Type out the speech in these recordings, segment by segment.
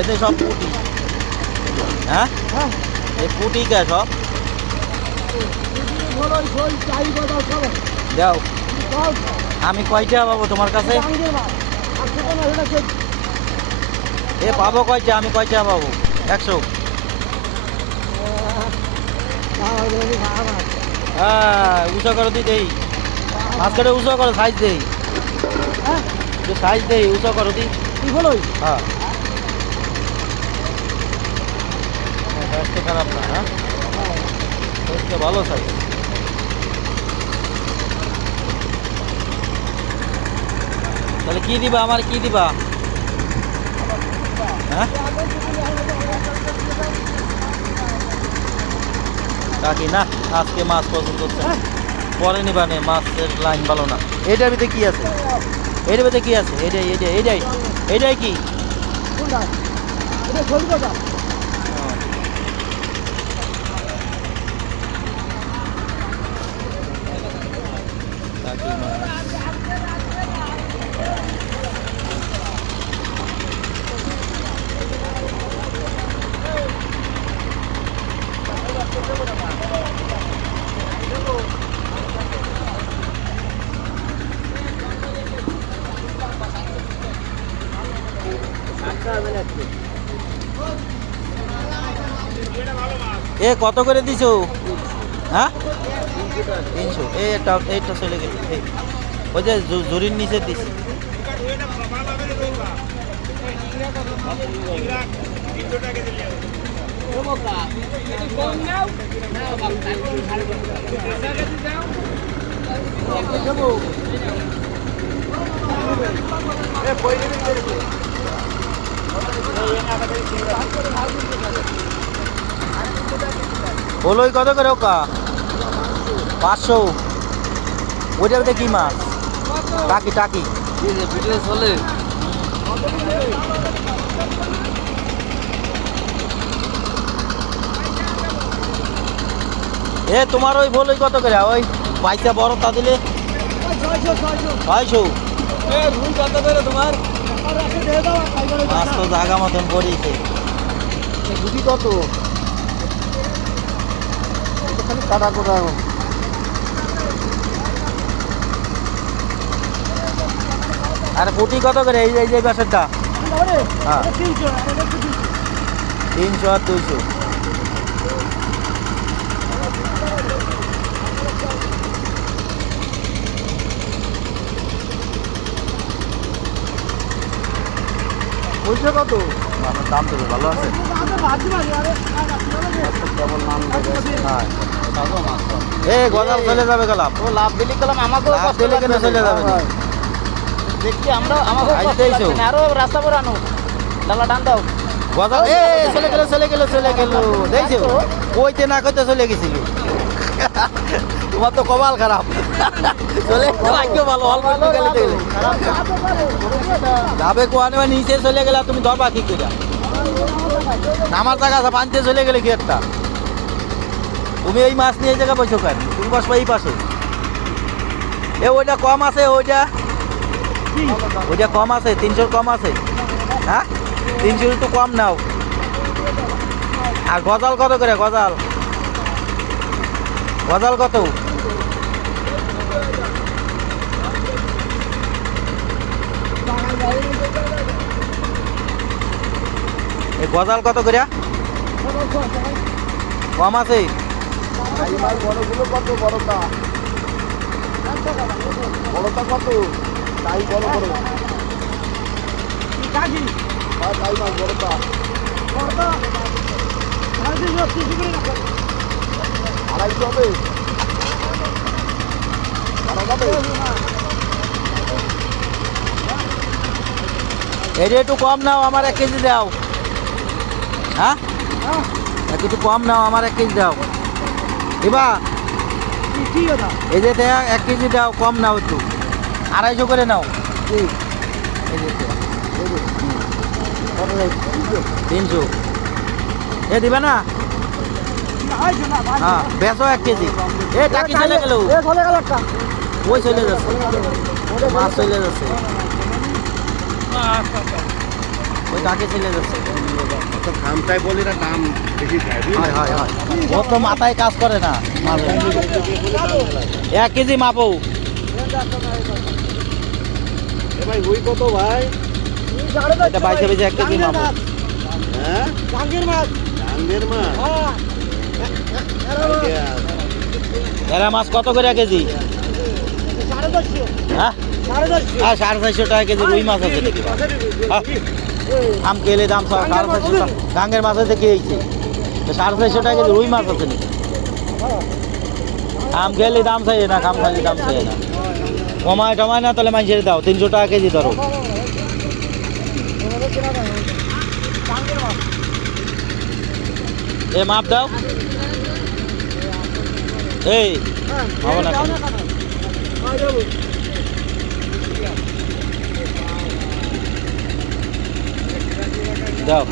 এতে সব পুটি। হ্যাঁ এই পুটি কে সব দাও। আমি কয়টা পাবো তোমার কাছে? এ পাবো কয়টা? আমি কয়টা পাবো? 100। হ্যাঁ উঁচা করে দিই দেই, মাঝখানে উঁচা করে সাইজ দেই, সাইজ দেই উঁচা করে দিই। হ্যাঁ খারাপ না, হ্যাঁ ভালো সাইজ। তাহলে কি দিবা আমার, কি দিবা? হ্যাঁ কাকি না আজকে মাছ পছন্দ হচ্ছে না, পরে নিবা নে, মাছের লাইন ভালো না। এইটার ভিতরে কি আছে? এইটার ভিতরে কি আছে? এইটাই এইটাই এইটাই এইটাই কি? কাকি মাছ এ কত করে দিছো? হ্যাঁ 300। এইটা এইটা চলে গেল, ওই যে জরির নিচে দিছি। বলো কত করে ওকা? 500। ওইটা ভিতরে কি মাছ? টাকি টাকি চলে। এ তোমার ওই বলই কত করে? ওই পয়সা বড় তা দিলে 600। তোমার মাছ তো জাগা মতন পড়িয়েছে। দুটি কত? খালি কাটা কোটা। আর পুটি কত করে? এই যে বাসারটা? হ্যাঁ 300 আর 200। বলছে কত? আপনার দাম দেবে ভালো আছে। হ্যাঁ এ গজাল চলে যাবে গেলাম। ও লাভ দিলি গেলাম, আমাকেও লাভ দিলে কেন চলে যাবে না? দেখছি আমরা, আমাকেও আজ কষ্ট তেইশো। লাগছে না। আরো রাস্তা করে আনো, ডালা টান দাও। গজাল এ চলে গেল চলে গেল চলে গেল, দেখছো কইতে না কইতে চলে গেছিল। তোমার তো কপাল খারাপ, চলে ভাগ্য ভালো, অল্প একটু গেলে গেলে যাবে কোয়ানে নিচে চলে গেলে তুমি ধরবা কি করে? আমার জায়গা আছে পানিতে চলে গেলে কি একটা? তুমি এই মাছ নিয়ে এই জায়গা বসো কেন? তুমি বসবা এই পাশে। এ ওইটা কম আছে, ওইটা ওইটা কম আছে, 300 কম আছে। হ্যাঁ 300 একটু কম নাও। আর গজাল কত করে? গজাল গজাল কত? এই গজাল কত করে? কম আছে। বড়গুলো কত? বড়টা বড়টা কত? তাই বড় বড় তাই মাছ বড়টা 250 হবে। এটা একটু কম নাও, আমার 1 কেজি দাও। হ্যাঁ একটু কম নাও, আমার 1 কেজি দাও। এবা এই যে 1 কেজি দাও, কম নাও একটু, 250 করে নাও। এই যে 300 এ দিবে না? হ্যাঁ বেচো 1 কেজি। এ টাকি চলে গেল, ওই চলে যাচ্ছে, মাছ চলে যাচ্ছে। ওই টাকে চলে যাচ্ছে। তো খামটাই বলি না, দাম বেশি খায় হয় হয় হয়, ও তো মাথায় কাজ করে না। 1 কেজি মাপো। ভাই ওই কত ভাই? এটা বাইশে বেজে 1 কেজি মাপো। হ্যাঁ, গাঙ্গের মাছ। ডাঙ্গের মাছ। হ্যাঁ। এরা মাছ কত করে কেজি? 450। হ্যাঁ 450। 450 টাকা কেজি রুই মাছ আছে নাকি? হ্যাঁ, আম কেলে দাম 450 টাকা। গাঙ্গের মাছ আছে কি হয়েছে? 450 টাকা কেজি রুই মাছ আছে নাকি? আম খেলে দাম চাই না, খাম খালি দাম চাই না। কমায় টমায় না তাহলে মানুষের দাও 300 টাকা কেজি ধরো। এ মাপ দাও। এই হবে না কেন? দাও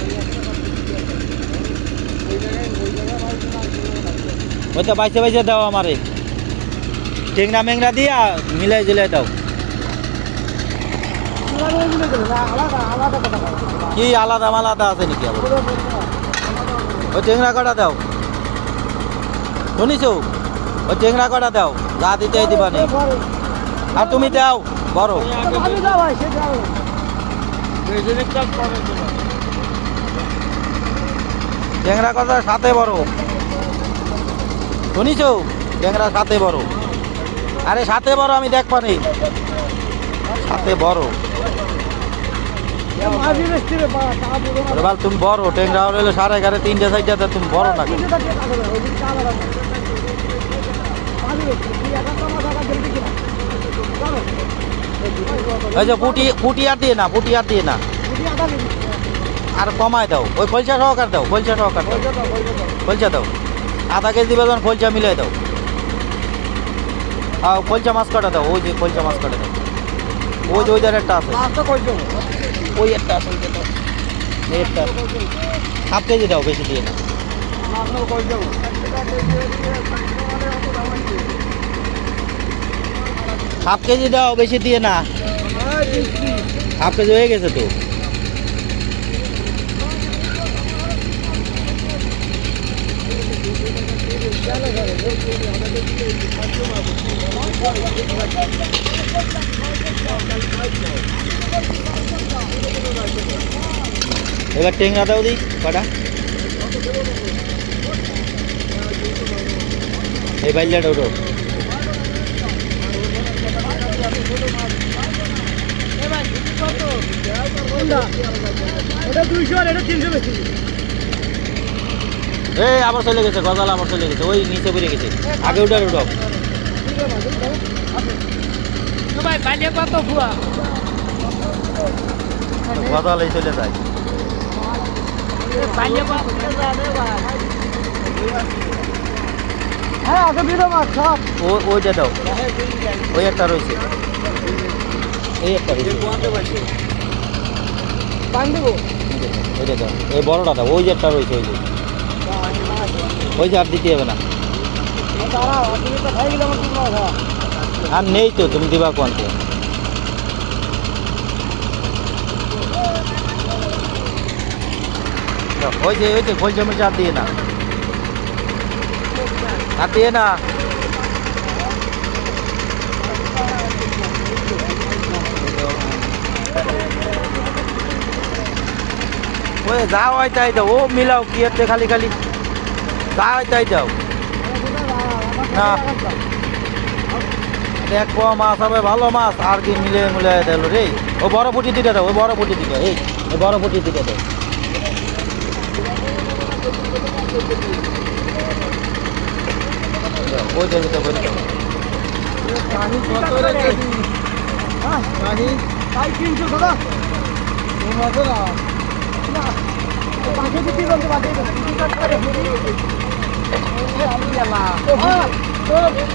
ওই তো বাইসে বাইসে দাও আমারে। টেংরা মেংরা দিয়া মিলাই জিলাই দাও। কি আলাদা মালাদা আছে নাকি আবার? ওই টেংরা কটা দাও, শুনিছো? ওই টেংরা কটা দাও, যা দিতে দিবা নেই। আর তুমি দাও বড় টেংরা কটা সাথে বড়, শুনিছো? টেংরা সাথে বড়। আরে সাথে বড়, আমি দেখ পানি সাথে বড়। আরে বাল তুমি বড়, টেংরা হলে 11.5 3টে 4টে, তুমি বড় না কেন? ওই যে পুটি আর দিয়ে না, পুটি আর দিয়ে না, আর কমায় দাও। ওই খলসা সহকার দাও, খলসা সহকার দাও, খলসা দাও। আধা কেজি দিবে যখন খলসা মিলাই দাও। খলসা মাছ কাটা দাও, ওই যে খলসা মাছ কাটা দাও। ওই যে ওই ধারে একটা আছে, ওই একটা আছে, ওই দাও, এই একটা আছে। 1/2 কেজি দাও, বেশি দিয়ে না। 1/2 কেজি দাও, বেশি দিয়ে না। 1/2 কেজি হয়ে গেছে তো। এবার টেংরা দাও দিই কটা। এই বাইলাটা ওটো। এই আবার চলে গেছে, গজাল আবার চলে গেছে, ওই নিচে পড়ে গেছে। আগে উঠার উঠাও। গজাল এই চলে যায়। হ্যাঁ আগে বিরো মাছ সব ওইটা দাও, ওই একটা রয়েছে, এই একটা রয়েছে, পান দেবো। ওইটা দাও, এই বড়টা দাও, ওই যে একটা রয়েছে, ওই যে ওই যে আর দিতে হবে না। দাঁড়াও, তুমি তো খাই গেলে আমার তোমরা খাওয়া। আর নেই তো, তুমি দিবা কোনতে? ওই যে খোলসা মিশে আর দিয়ে না, আর দিয়ে না। ওই যা হয় তাই দাও, ও মিলাও কি এতে খালি খালি যা হয় তাই দাও না। এক পোয়া মাছ হবে, ভালো মাছ, আর কি মিলে মিলে দিল রে। ও বড় পুটি দিতে দাও, ওই বড় পুটি দিতে, এই বড় পুটি দিতে দাও। ওই জায়গাটা বলে দাও। তাই 300 দাদা। না পাখি দিতে বলতে পাখি আমি গেলা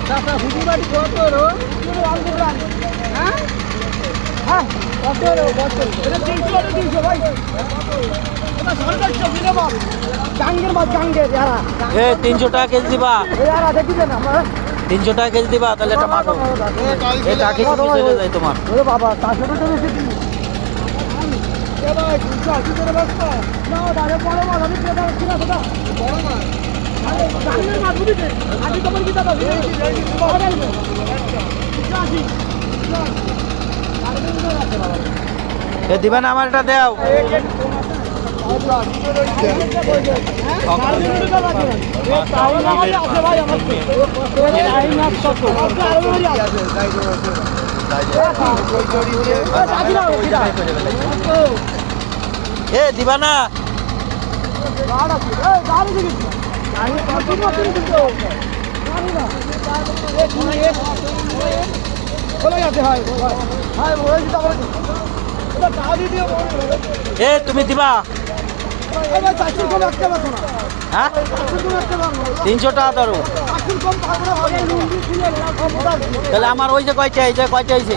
দাদা হুদি বাড়ি কত রো হ্যাঁ হ্যাঁ কত রো কত এটা 300 ভাই এটা 750 দিলে বাপ গাঙ্গের মাছ গাঙ্গের यारा এ 300 টাকা কেজি দিবা, यारा দেখি দেন আমরা 300 টাকা কেজি দিবা, তাহলে এটা মাখো। এটা কি চলে যায় তোমার? ওরে বাবা 400 টাকা বেশি ভাই 280 করে বস্তা না দাঁড়ে বড় মাছ আমি কে দাঁড়ে কিনা সেটা বড় মাছ আরে জানির মাছ বুঝিতে আদি তোমার কি দাদা এই বড় গাড়ি 280 এ দিবা না আমার এটা দেও এ দিবা না এ তুমি দিবা হ্যাঁ 300 টাকা ধরো তাহলে আমার ওই যে কয়টা এই যে কয়টা হয়েছে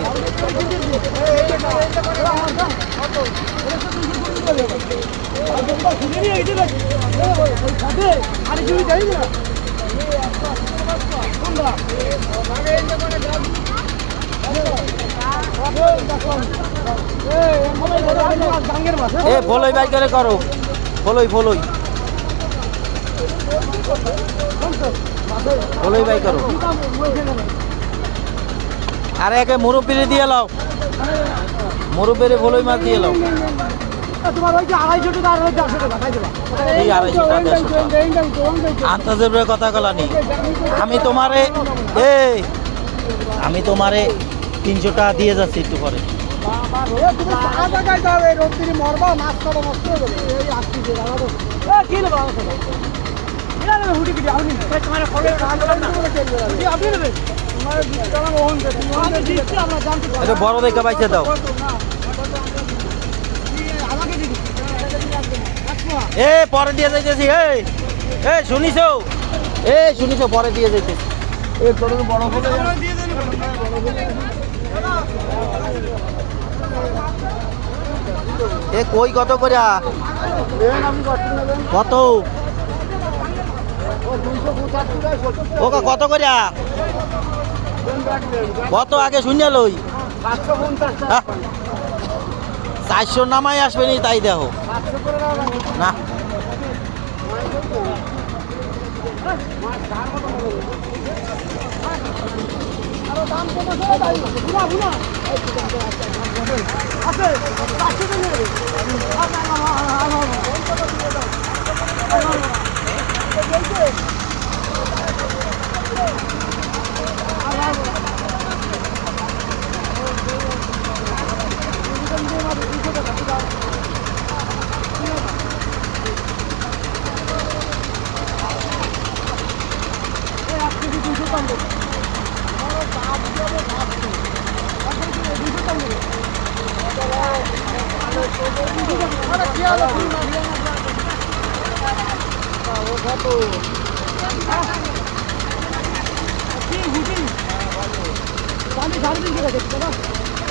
এ ফলই বাই করে করো ফলই ফলই ফলই বাই করো আর একে মুরব্বিরে দিয়ে লাও মুরব্বিরে ফলই মাছ দিয়ে লাও তোমার ওই যে 250 টাকা আর 400 টাকা খাই দেবা এই 250 টাকা 150 আন্তাজের কথা কলানি আমি তোমারে 300 টাকা দিয়ে যাচ্ছি একটু পরে তুমি টাকা টাকাই দাও এই রোদ্রি মরবা মাছ খাবো নষ্ট হয়ে যাবে এই আসছি যে দাদা কি নেবা এটা হুডি পিটি আউনি তোমার ফলে রান না হুডি আপনি নেবে তোমার 20 টাকা ওহন দে আমি দিচ্ছি আমরা জানতে এটা বড় দেখে বাইচে দাও আমাকে দিবি এ পরে দিয়ে যাইতেছি এই শুনিছো পরে দিয়ে যাইতেছি এই ছোট বড় হলে এ কই কত করে কত ওকা কত করে কত আগে শুনিয়া লই 400 নামাই আসবে নি তাই দেখো না দাম কমাতে তাই বুনা বুনা আছে 400 টাকা নেবে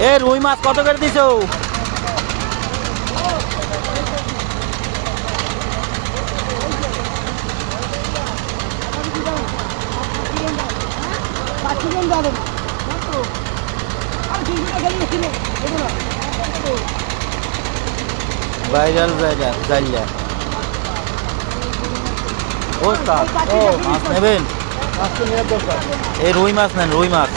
এ রুই মাছ কত করে দিছো ভাইরাল জাইলা ও মাছ নেবেন এই রুই মাছ নেন রুই মাছ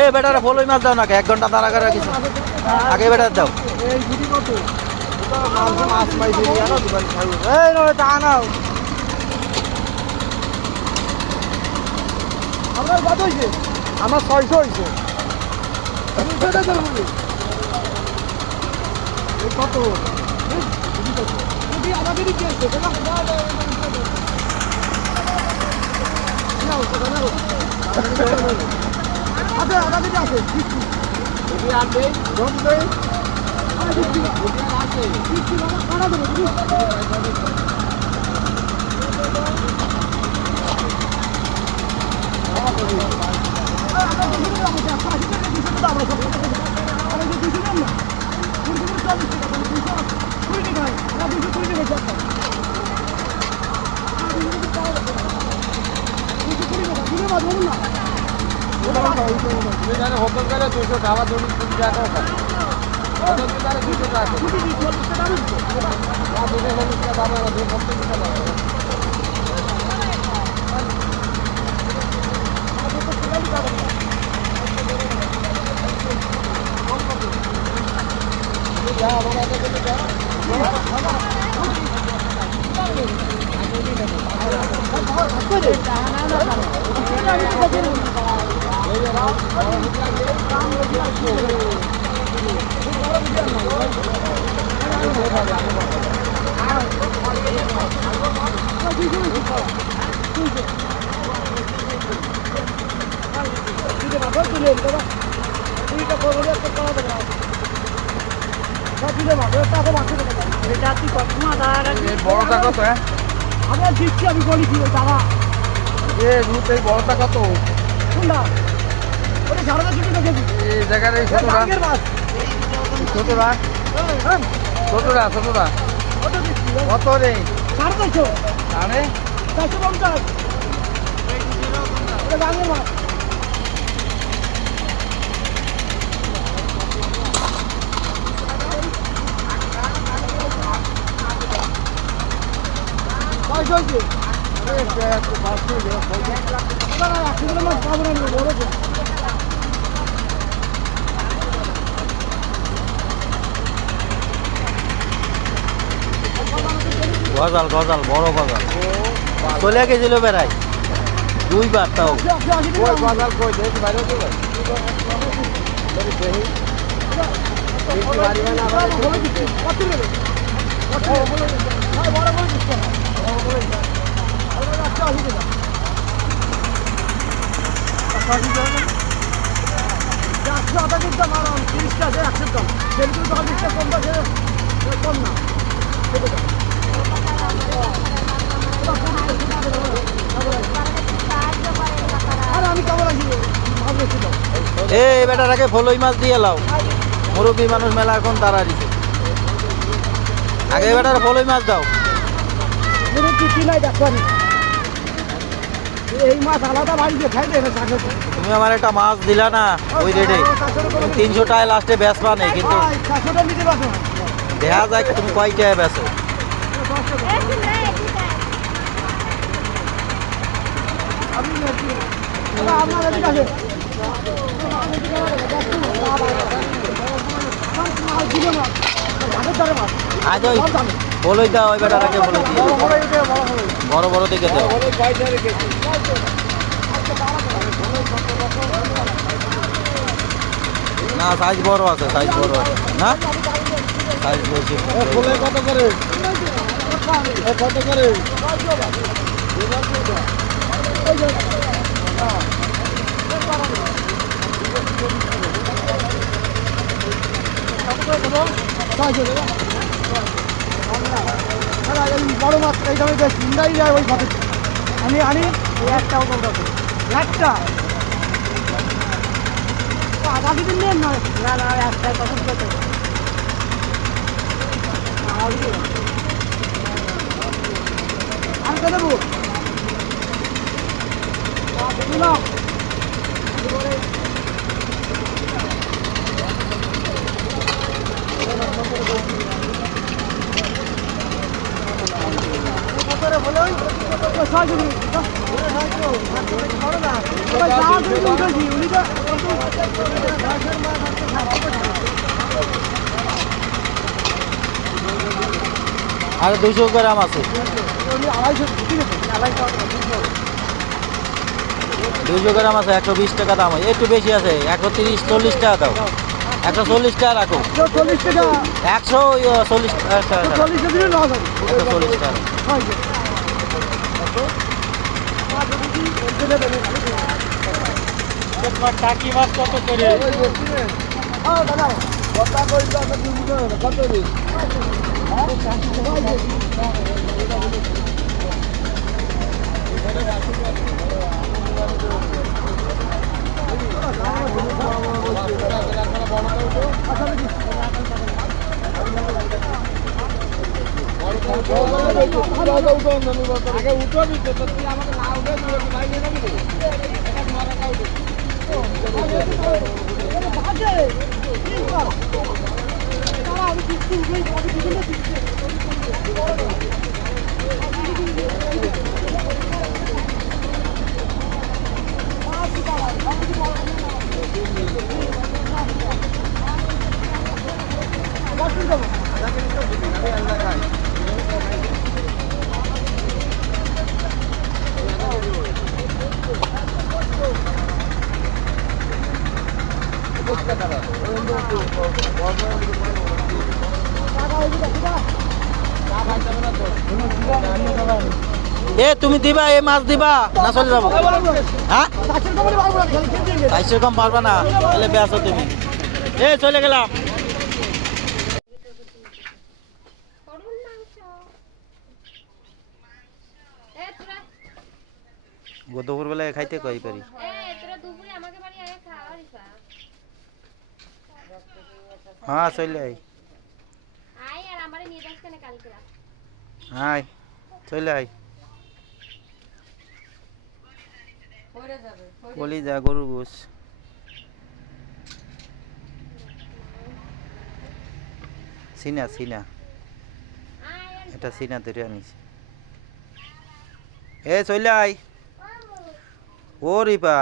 এ বেটারা ফলই মাছ দাও না 1 ঘন্টা দাঁড়া করে রাখিস আগে বেটার দাও মাছ পাইছি জানো দোকান খাইবো এই নয় তা নাও আমার কত হইছে আমার 600 হইছে তুমি সেটা দেবো এই কত যদি আমাকে দিতে আসছে না নাও সেটা নাও আচ্ছা আমাকে দিতে আসে যদি আসে দম দে আমি দিচ্ছি যদি আসে দিচ্ছি বাবা কাটা দেবো তুমি না তুমি জানো হোটেল করে 200 টাকা জমি 2 টাকা হোটেল করে 200 টাকা বড় টাকা তো হ্যাঁ আমরা দিচ্ছি আমি বলি কি দাদা এ রুট এই বড় টাকা তো শুনলা ওটা ঝাড়া ছুটি দেখেছি এই জায়গার এই ছোটরা আগের মাছ ছোটরা হ্যাঁ ছোটরা ছোটরা ওটা দিচ্ছি কত রে 450 আরে 450 ওটা আগের মাছ কয় চলছে মাছ পাবো না বড় গজাল গজাল বড় গজাল চলে গেছিল বেড়াই 2 বার তাও কই বাজার কই দেখ বাইরে তো ভাই আমি কেমন আছি এই বেটাটাকে ফলই মাছ দিয়ে লাও মুরব্বী মানুষ মেলা এখন তারা দিছে আগে বেটার ফলই মাছ দাও নাই দেখো এই মাছ আলাদা বাড়িতে খাইতে তুমি আমার একটা মাছ দিলা না ওই রেটে 300 টাকায় লাস্টে বেচবা নেই কিন্তু নিতে পারছো দেখা যায় তুমি কয়টায় বেচো আপনার ঠিক আছে আজ ওই বলই দাও ওই বেটাটাকে বলে দিও বড় বড় দেখে দাও না সাইজ বড় আছে সাইজ বড় আছে না সাইজ বলছি কত করে কত করে বড় মাছ এই দামে বেশ চিন্তাই যায় ওই ভাবে আমি আনি একটাও কম রাখবো একটা আগামী দিন নেন না না একটাই কত আমি কে দেবো আর 200 গ্রাম আছে 200 গ্রাম আছে 120 টাকা দাম হয় একটু বেশি আছে 130-40 টাকা দাও 140 টাকা রাখো 40 টাকা 140 টাকা 40 দিলে লস হবে 140 টাকা টাকি মাছ কত করে দাদা কথা কইছো কত দিন আগে উঠো দিতে তুই আমাকে না উঠে এ তুমি দিবা এই মাছ দিবা না চলে যাবো হ্যাঁ 400 কম পারবা না তাহলে বেসো তুমি এ চলে গেলাম গরুর মাংস দুপুর বেলায় খাইতে কই পারি তোরা দুপুরে আমাকে বাড়ি আগে খাওয়া রিফা হ্যাঁ চলে আই আয় আর আমারে নিয়ে যাস কেন কালকে রাত আয় চলে আই বলি যা গরু গোস সিনা সিনা আয় আর এটা সিনা ধরে আনিছি এ চলে আই ও রিপা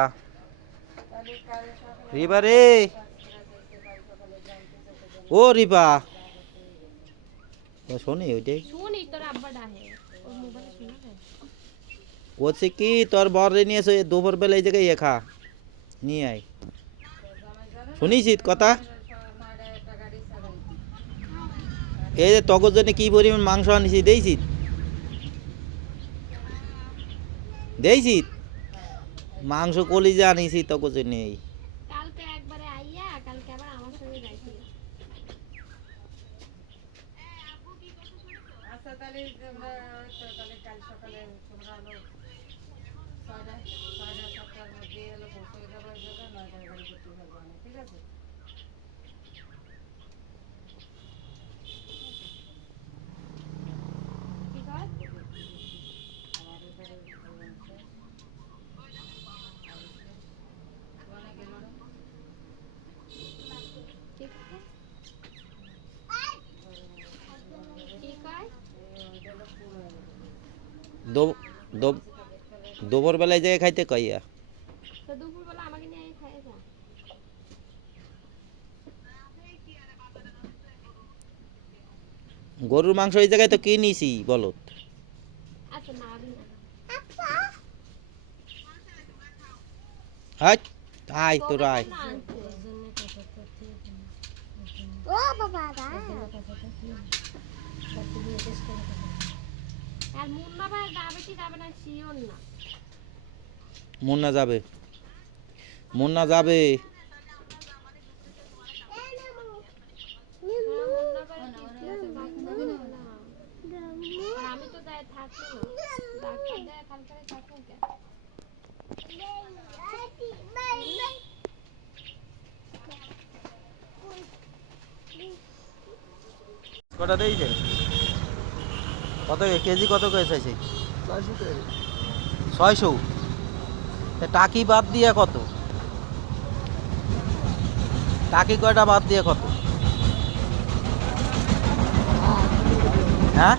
রিপা রে ও রিপা ও শোনে ওইটাই শুনি তোর আব্বা ডাহে ওর মোবাইলে শুনা যায় বলছে কি তোর বরে নিয়ে এসে দুপুর বেলা এই জায়গায় খা নিয়ে আয় শুনিস কথা এই যে তগর জন্য কি পরিমাণ মাংস আনিছি দেইছি দেইছি মাংস কলিজা আনিছি তগর জন্য এই কালকে একবারে আইয়া কালকে আবার আমার সঙ্গে যাইছিল আচ্ছা তাহলে কাল সকালে তোমরা হলো 6:30-7টার মধ্যে হলো পৌঁছে যাবার জন্য 9টার গাড়ি করতে পারবো না ঠিক আছে কি কর ঠিক আছে কি কয় দুপুর বেলায় জায়গায় খাইতে কইয়া তো দুপুরবেলা আমাকে নিয়ে খাইয়ে যা গরুর মাংস এই জায়গায় তো কিনিছি বলো আচ্ছা না আমি না হাট আয় তোর আয় ও বাবা দা আর মুন্না ভাই যাবে কি যাবে না শিওর না মুন্না যাবে মুন্না যাবে আমি তো যাই থাকি না ডাক্তার দেয় কালকে থাকি কেন কটা দিয়েছে কত কেজি কত করে চাইছে 600 টাকি বাদ দিয়ে কত টাকি কয়টা বাদ দিয়ে কত হ্যাঁ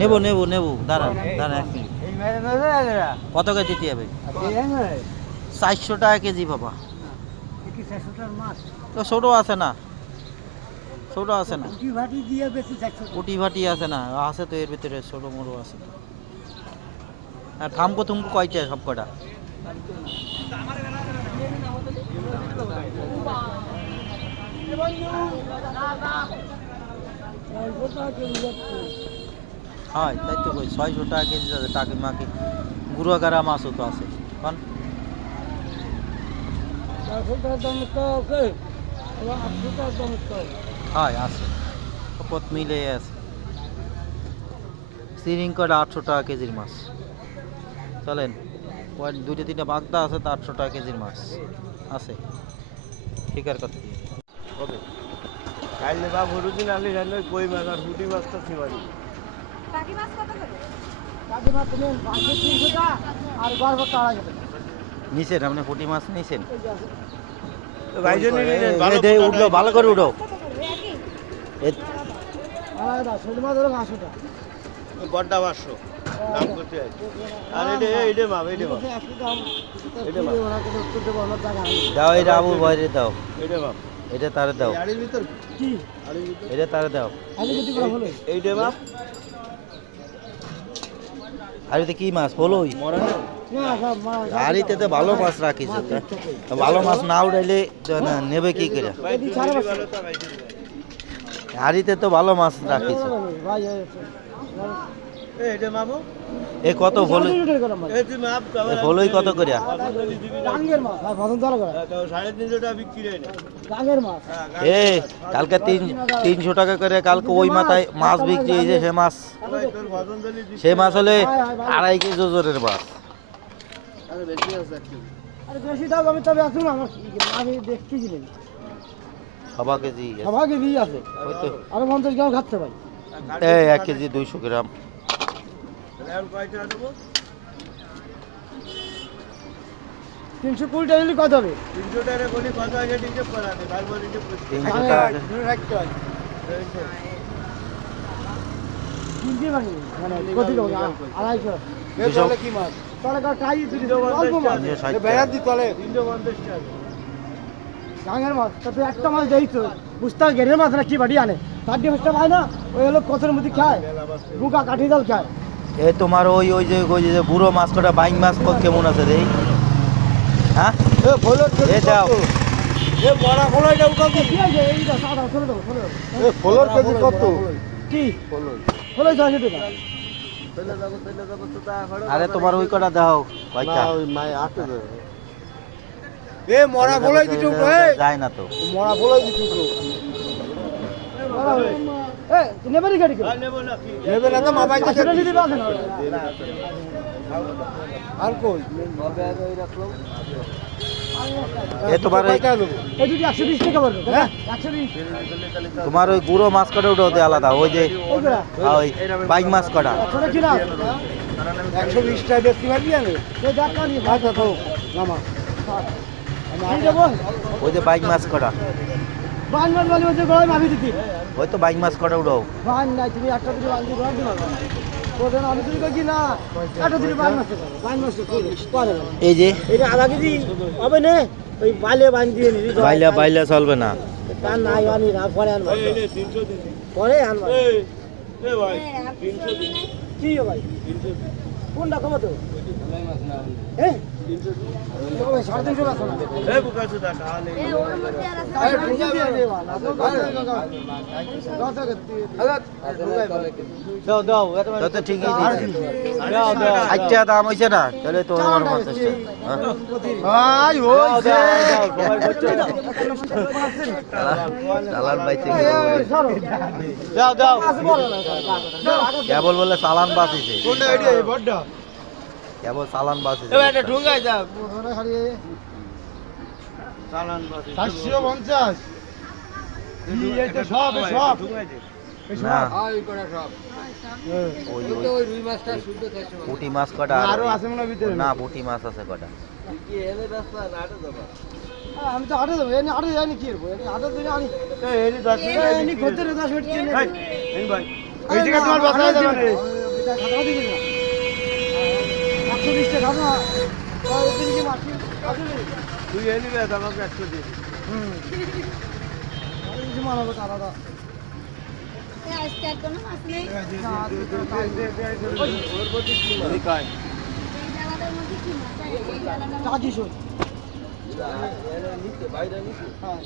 নেবো নেবো নেবো দাঁড়ান দাঁড়ান কত করে দিতে হবে 400 টাকা কেজি বাবা তো ছোট আছে না ছোট আছে না কুটি ভাটি আছে না আছে তো এর ভিতরে ছোট মোড়ো আছে তো আর থামকো তুমকো কয়টা সব কটা হয় তাই তো কই 600 টাকা কেজি আছে টাকি মাকি গুড়াগাড়া মাছও তো আছে কারণ হয় আছে পথ মিলে আছে শ্রীলঙ্কার 800 টাকা কেজির মাছ চলেন দুইটা তিনটা বাগদা আছে তো 800 টাকা কেজির মাছ আছে ঠিক আর কথা ওকে কাইলে বাপ হরুদিন আলি রান্না কই মাছ আর হুটি মাছটা ছিমারি টাকি মাছ কত করে কাজে মাছ তুমি 300 টাকা আর গড় 250 টাকা নিছেন আপনি পুঁটি মাছ নিছেন তো ভাইজনই নিলেন উঠলো ভালো করে উঠো আলাদা ছোট মাছ হলো 500 টাকা বড়টা 500 দাম করতে আছে আর এইটা মাপ এইটা মাপ এটা মাপ ওরা কোনো উত্তর দেবো আমার জায়গা নেই দাও এই রাবু বাইরে দাও এইটা মাপ এটা তারে দাও আড়ির ভিতর কি আড়ির ভিতর এটা তারে দাও আগে যদি করা হলো এইটা মাপ আর এতে কি মাছ ফলই না সব মারা হাড়িতে তো ভালো মাছ রাখিস ভালো মাছ না উঠাইলে নেবে কি করে এদি ছাড়া বসে হাড়িতে তো ভালো মাছ রাখিস ভাই এটা মাপো এ কত ফলই এই তুই মাপ এ ফলই কত করে ডাঙ্গের মাছ ভাই ভজন দলা করে 350 টাকা বিক্রি হয় না ডাঙ্গের মাছ এ কালকে 300 টাকা করে কালকে ওই মাথায় মাছ বিক্রি হয়েছে সে মাছ ভাই তোর ভজন দলি সেই মাছ হলে 2.5 কেজি ওজনের মাছ আরে বেশি আছে একটু আরে বেশি দাম আমি তবে আসুন আমার আমি দেখতেছি না সবা কেজি সবাইকে দিয়ে আছে ওই তো আরো 50 গ্রাম খাচ্ছে ভাই এই 1 কেজি 200 গ্রাম এখন কয়টা দেবো 320 টাকা নিলে কত হবে 300 টাকা কোনি কত আছে হিসাব করা আছে তারপর হিসাব করতে 300 টাকা কিনতে পারি মানে কত দেবো 250 এ তাহলে কি মাছ তাহলে কার টাই দিতে অল্প মাছ 360 বেড়াত দি তলে 350 টাকা ডাঙ্গের মাছ তো একটা মাছ দেই তো বুঝতে গেরের মাছ না কি বাড়ি আনে তার দিয়ে বুঝতে পায় না ওই হলো কচের মধ্যে খায় বুকা কাঠি জাল খায় এ তোমার ওই যে বুড়ো মাছ কটা বাইং মাছ কেমন আছে রে হ্যাঁ এ ফলর এ দাও এ বড়া ফলইটা উঠাও কি আছে এইটা সাদা ছোট দেবো ছোট দেবো এ ফলর কেজি কত কি ফলই হলো 600 টাকা চলে যাবো তো তা ফড় আরে তোমার ওই কটা দাও কয়টা ওই মাই আটে দে এ মরা ফলই দিতে উঠো এ যায় না তো মরা ফলই দিতে উঠো এ নেবারি গাড়ি করে নেবো না কি নেবে না তো মা বাইতে ছোট দিতে পারবে না আর কই এ তোমার ওই এই যদি 120 টাকা পড়বে হ্যাঁ 120 তোমার ওই বুড়ো মাছ কটা উঠাতে আলাদা ওই যে ওইগুলা ওই বাইং মাছ কটা ছোট কিনা 120 টাকা বেশি পারবি আমি এই দেখ কানি আচ্ছা তো মামা এই দেবো ওই যে বাইং মাছ কটা বান বান বান ওই গড়াই মাফি দিতি ওই তো বাইং মাছ কটা উঠাও বান নাই তুমি একটা দিলে বান দিয়ে গড়াই দিবা ওদের আমি তুমি কই কি না একটা দিলে বান মাছ করে এই যে এটা আধা কেজি হবে না ওই বালে বান দিয়ে নিবি বাইলা চলবে না তার নাই আনি না পরে আনবা এই 300 দিন পরে আনবা এ ভাই 300 দিন কি হবে ভাই 300 কোনটা কত হ্যাঁ 350 আছে না এ বুকাছো দা তাহলে এ ওর মধ্যে আর আছে আরে ঠিক আছে দেবা না দাও দাও তো তো ঠিকই দিয়েছে আচ্ছা দাম হইছে না তাহলে তো আমার মাছ আসছে ভাই হইছে চালান পাইছে দাও দাও কেবল বলে চালান বাঁচিছে কোনটা আইডিয়া এই বড়টা কেবল চালান বাঁচিছে এ এটা ঢুঙ্গাই যা ধরে হারিয়ে চালান বাসি 750 কি এটা সব সব ঢুঙ্গাই দে না এই করে সব ওই ওই রুই মাছটা শুদ্ধ খাইছে পুঁটি মাছ কটা আরো আছে মনে হয় ভিতরে না পুঁটি মাছ আছে কটা কি এনে রাস্তা নাটে যাবা আমি তো আটে দেবো এনে আটে যাইনি কি করবো এনে আটে দিলে আনি এই এনি 10 মিনিট এনে করতে 10 মিনিট কিনে এই ভাই এই জায়গা তোমার বাসা যাবে না এটা খাতা দিবি না 120 টাকা না ওদিন কি মাছি তুই এনি রে আমাকে 100 দে এই যে মানাবো তারা এ আজকে আর কোনো মাছ নেই ওর প্রতি কি মাছ কাই এই জায়গাটার মধ্যে কি মাছ আছে? এই জায়গাটার কাজি শোন এনে নিতে বাইরে নিতে হ্যাঁ